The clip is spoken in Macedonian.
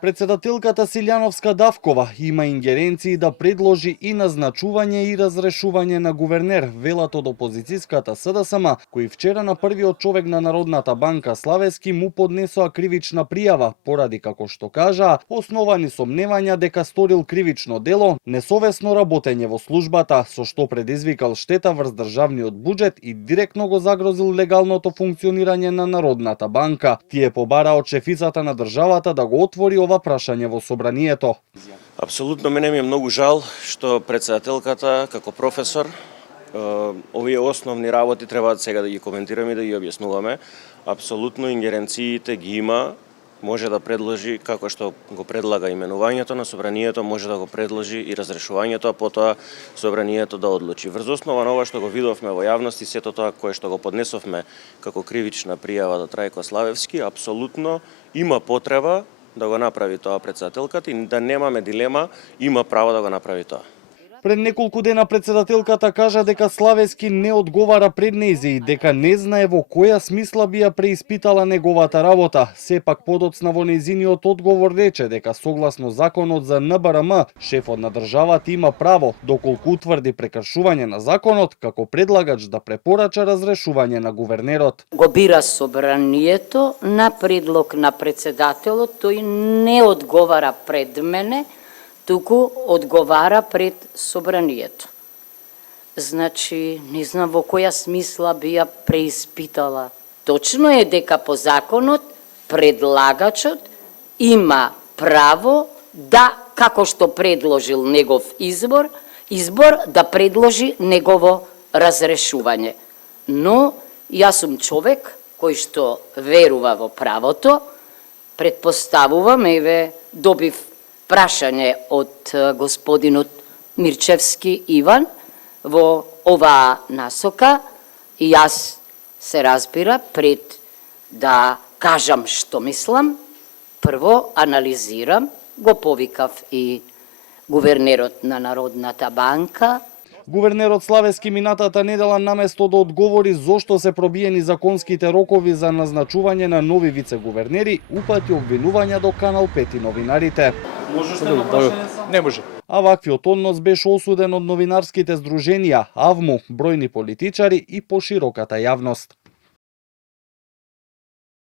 Председателката Силјановска Давкова има ингеренции да предложи и назначување и разрешување на гувернер, велат од опозицијската СДСМ, кои вчера на првиот човек на Народната банка Славевски му поднесоа кривична пријава, поради, како што кажаа, основани сомневања дека сторил кривично дело, несовесно работење во службата, со што предизвикал штета врз државниот буџет и директно го загрозил легалното функционирање на Народната банка. Тие побараа од шефицата на државата да го отвори ова прашање во собранието. Апсолутно мене ми е многу жал што председателката како професор овие основни работи треба сега да ги коментираме и да ги објаснуваме. Апсолутно ингеренциите ги има, може да предложи како што го предлага именувањето на собранието, може да го предложи и разрешувањето, а потоа собранието да одлучи. Врз основа на ова што го видовме во јавност и сето тоа кое што го поднесовме како кривична пријава до Трајко Славевски, апсолутно има потреба да го направи тоа председателката и да немаме дилема, има право да го направи тоа. Пред неколку дена председателката кажа дека Славевски не одговара пред нејзе и дека не знае во која смисла би ја преиспитала неговата работа. Сепак подоцна во нејзиниот одговор рече дека согласно законот за НБРМ, шефот на државата има право, доколку утврди прекршување на законот, како предлагач да препорача разрешување на гувернерот. Го бира собранието на предлог на председателот, тој не одговара пред мене, туку одговара пред собранието. Значи, не знам во која смисла би ја преиспитала. Точно е дека по законот предлагачот има право да, како што предложил негов избор да предложи негово разрешување. Но јас сум човек кој што верува во правото, предпоставувам, еве, добив прашање од господинот Мирчевски Иван во оваа насока и јас се разбира пред да кажам што мислам, прво анализирам, го повикав и гувернерот на Народната банка. Гувернерот Славевски минатата недела наместо да одговори зошто се пробиени законските рокови за назначување на нови вице-гувернери, упати обвинувања до Канал 5 и новинарите. Не може. А ваквиот однос беше осуден од новинарските здруженија, АВМУ, бројни политичари и пошироката јавност.